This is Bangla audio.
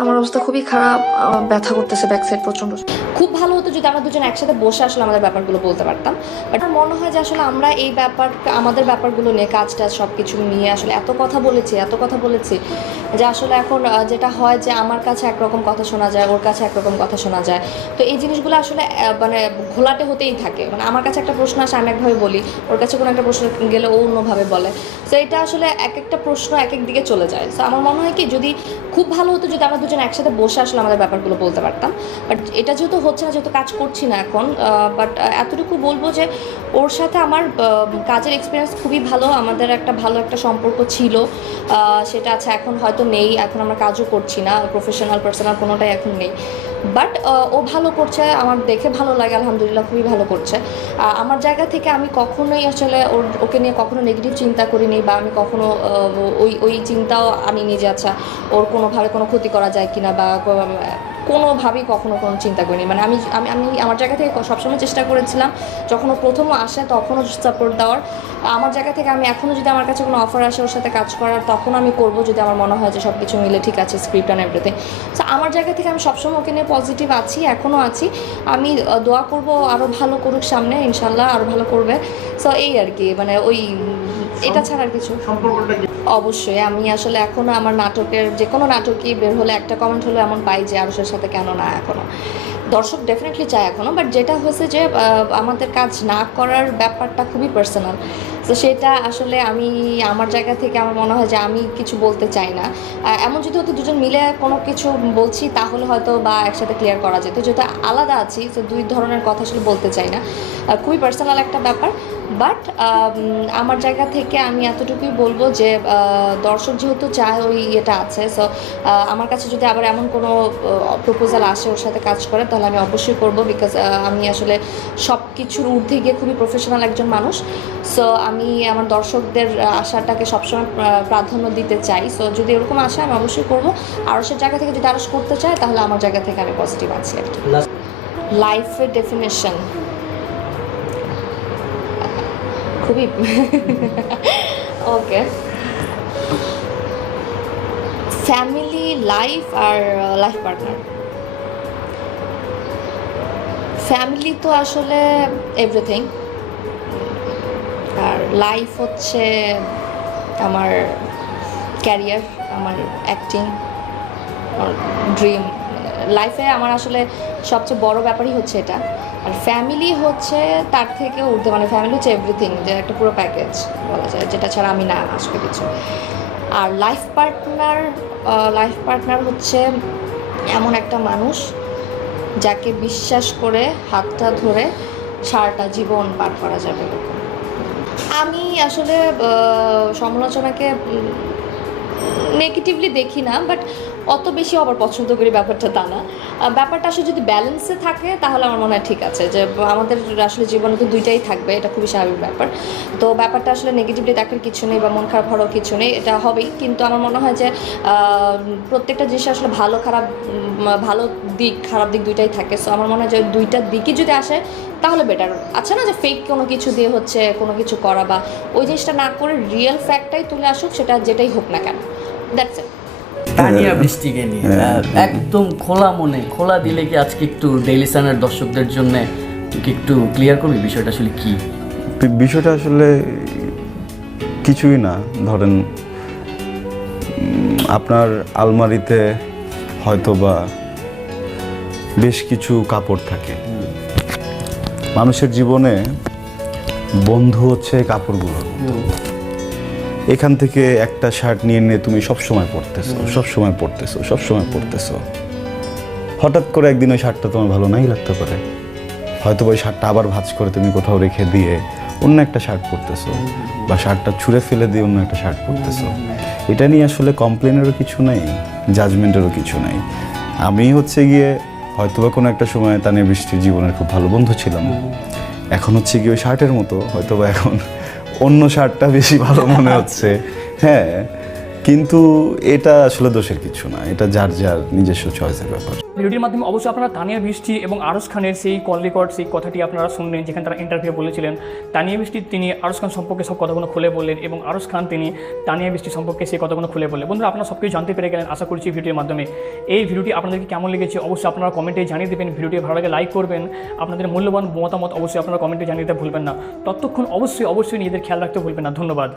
আমার অবস্থা খুবই খারাপ, ব্যথা করতেছে ব্যাক সাইড প্রচন্ড। খুব ভালো হতো যদি আমরা দুজন একসাথে বসে আসলে আমাদের ব্যাপারগুলো বলতে পারতাম, বাট আমার মনে হয় যে আসলে আমরা এই আমাদের ব্যাপারগুলো নিয়ে কাজ টাজ সব কিছু নিয়ে আসলে এত কথা বলেছি যে আসলে এখন যেটা হয় যে আমার কাছে একরকম কথা শোনা যায়, ওর কাছে একরকম কথা শোনা যায়। তো এই জিনিসগুলো আসলে মানে ঘোলাটে হতেই থাকে। মানে আমার কাছে একটা প্রশ্ন আসে আমি একভাবে বলি, ওর কাছে কোনো একটা প্রশ্ন গেলে ও অন্যভাবে বলে। তো এটা আসলে এক একটা প্রশ্ন এক এক দিকে চলে যায়। তো আমার মনে হয় কি যদি খুব ভালো হতো যদি আমরা দুজন একসাথে বসে আসলে আমাদের ব্যাপারগুলো বলতে পারতাম, বাট এটা যেহেতু হচ্ছে না, যেহেতু কাজ করছি না এখন, বাট এতটুকু বলবো যে ওর সাথে আমার কাজের এক্সপিরিয়েন্স খুবই ভালো, আমাদের একটা ভালো একটা সম্পর্ক ছিল, সেটা আছে এখন হয়তো নেই, এখন আমরা কাজও করছি না, প্রফেশনাল পার্সোনাল কোনোটাই এখন নেই। বাট ও ভালো করছে, আমার দেখে ভালো লাগে, আলহামদুলিল্লাহ খুবই ভালো করছে। আমার জায়গা থেকে আমি কখনোই আসলে ওকে নিয়ে কখনো নেগেটিভ চিন্তা করিনি, বা আমি কখনো ওই চিন্তাও আনিনি যে আচ্ছা ওর কোনোভাবে কোনো ক্ষতি করা যায় কিনা, বা কোনোভাবেই কখনো কোনো চিন্তা করিনি। মানে আমি আমি আমি আমার জায়গা থেকে সবসময় চেষ্টা করেছিলাম যখন ও প্রথমও আসে তখনও সাপোর্ট দেওয়ার। আমার জায়গা থেকে আমি এখনও যদি আমার কাছে কোনো অফার আসে ওর সাথে কাজ করার, তখন আমি করব যদি আমার মনে হয় যে সব কিছু মিলে ঠিক আছে, স্ক্রিপ্ট অ্যান্ড এভরিথিং। সো আমার জায়গা থেকে আমি সবসময় ওকে নিয়ে পজিটিভ আছি, এখনও আছি। আমি দোয়া করব আরও ভালো করুক সামনে, ইনশাল্লাহ আরও ভালো করবে। সো এই আর কি, মানে ওই এটা ছাড়া আর কিছু। অবশ্যই আমি আসলে এখনও আমার নাটকের যে কোনো নাটকই বের হলে একটা কমেন্ট হলো এমন পাই যে আরুষের সাথে কেন না এখনও। দর্শক ডেফিনেটলি চায় এখনও, বাট যেটা হয়েছে যে আমাদের কাজ না করার ব্যাপারটা খুবই পার্সোনাল। তো সেটা আসলে আমি আমার জায়গা থেকে আমার মনে হয় যে আমি কিছু বলতে চাই না। এমন যদি হয়তো দুজন মিলে কোনো কিছু বলছি তাহলে হয়তো বা একসাথে ক্লিয়ার করা যেত, যেহেতু আলাদা আছি তো দুই ধরনের কথা আসলে বলতে চাই না, খুবই পার্সোনাল একটা ব্যাপার। বাট আমার জায়গা থেকে আমি এতটুকুই বলবো যে দর্শক যেহেতু চায় ওই ইয়েটা আছে, সো আমার কাছে যদি আবার এমন কোনো প্রপোজাল আসে ওর সাথে কাজ করে তাহলে আমি অবশ্যই করব, বিকজ আমি আসলে সব কিছুর ঊর্ধ্বে গিয়ে খুবই প্রফেশনাল একজন মানুষ। সো আমি আমার দর্শকদের আশাটাকে সবসময় প্রাধান্য দিতে চাই। সো যদি এরকম আসে আমি অবশ্যই করবো। আরশের জায়গা থেকে যদি আরশ করতে চায় তাহলে আমার জায়গা থেকে আমি পজিটিভ আছি আর কি। লাইফের ডেফিনেশন খুবই ওকে, ফ্যামিলি, লাইফ আর লাইফ পার্টনার। ফ্যামিলি তো আসলে এভরিথিং, আর লাইফ হচ্ছে আমার ক্যারিয়ার, আমার অ্যাক্টিং, আমার ড্রিম। লাইফে আমার আসলে সবচেয়ে বড় ব্যাপারই হচ্ছে এটা। আর ফ্যামিলি হচ্ছে তার থেকে ঊর্ধ্বে, মানে ফ্যামিলি হচ্ছে এভরিথিং, যে একটা পুরো প্যাকেজ বলা যায়, যেটা ছাড়া আমি না আসবে কিছু। আর লাইফ পার্টনার হচ্ছে এমন একটা মানুষ যাকে বিশ্বাস করে হাতটা ধরে সারাটা জীবন পার করা যাবে। আমি আসলে সমালোচনাকে নেগেটিভলি দেখি না, বাট অত বেশি আবার পছন্দ করি ব্যাপারটা তা না। ব্যাপারটা আসলে যদি ব্যালেন্সে থাকে তাহলে আমার মনে হয় ঠিক আছে, যে আমাদের আসলে জীবনে তো দুইটাই থাকবে, এটা খুবই স্বাভাবিক ব্যাপার। তো ব্যাপারটা আসলে নেগেটিভলি দেখার কিছু নেই বা মন খারাপ হওয়ারও কিছু নেই, এটা হবেই। কিন্তু আমার মনে হয় যে প্রত্যেকটা জিনিস আসলে ভালো দিক খারাপ দিক দুইটাই থাকে। সো আমার মনে হয় যে দুইটা দিকই যদি আসে তাহলে বেটার। আচ্ছা না যে ফেক কোনো কিছু দিয়ে হচ্ছে কোনো কিছু করা, বা ওই জিনিসটা না করে রিয়েল ফ্যাক্টটাই তুলে আসুক, সেটা যেটাই হোক না কেন। That's it. তানিয়া বৃষ্টিকে নিয়ে একদম খোলা মনে খোলা দিলে কি আজকে একটু ডেইলি সানের দর্শকদের জন্য কি একটু ক্লিয়ার করবি বিষয়টা আসলে কি? বিষয়টা আসলে কিছুই না। ধরেন আপনার আলমারিতে হয়তো বা বেশ কিছু কাপড় থাকে। মানুষের জীবনে বন্ধু হচ্ছে কাপড়গুলো। এখান থেকে একটা শার্ট নিয়ে তুমি সবসময় পরতেছো। হঠাৎ করে একদিন ওই শার্টটা তোমার ভালো নাই লাগতে পারে, হয়তো ওই শার্টটা আবার ভাঁজ করে তুমি কোথাও রেখে দিয়ে অন্য একটা শার্ট পরতেছো, বা শার্টটা ছুঁড়ে ফেলে দিয়ে অন্য একটা শার্ট পরতেছো। এটা নিয়ে আসলে কমপ্লেনেরও কিছু নেই, জাজমেন্টেরও কিছু নেই। আমি হচ্ছে গিয়ে হয়তোবা কোনো একটা সময় তানিয়া বৃষ্টির জীবনের খুব ভালো বন্ধু ছিলাম, এখন হচ্ছে গিয়ে ওই শার্টের মতো হয়তোবা এখন অন্য শার্টটা বেশি ভালো মনে হচ্ছে। হ্যাঁ, কিন্তু এটা আসলে দোষের কিছু না, এটা যার যার নিজস্ব চয়েসের ব্যাপার। ভিডিওটির মাধ্যমে অবশ্যই আপনারা তানিয়া বৃষ্টি এবং আরশ খানের সেই কল রেকর্ড, সেই কথাটি আপনারা শুনলেন, যেখানে তারা ইন্টারভিউ বলেছিলেন। তানিয়া বৃষ্টি তিনি আরশ খান সম্পর্কে সব কথাগুলো খুলে বললেন এবং আরশ খান তিনি তানিয়া বৃষ্টি সম্পর্কে সেই কথাগুলো খুলে বললেন। বন্ধুরা, আপনারা সব কিছু জানতে পেরে গেলেন আশা করছি ভিডিওর মাধ্যমে। এই ভিডিওটি আপনাদেরকে কেমন লেগেছে অবশ্যই আপনারা কমেন্টে জানিয়ে দেবেন। ভিডিওটি ভালো লাগে লাইক করবেন, আপনাদের মূল্যবান মতামত অবশ্যই আপনারা কমেন্টে জানিয়ে দিতে ভুলবেন না। ততক্ষণ অবশ্যই নিজেদের খেয়াল রাখতে ভুলবেন না। ধন্যবাদ।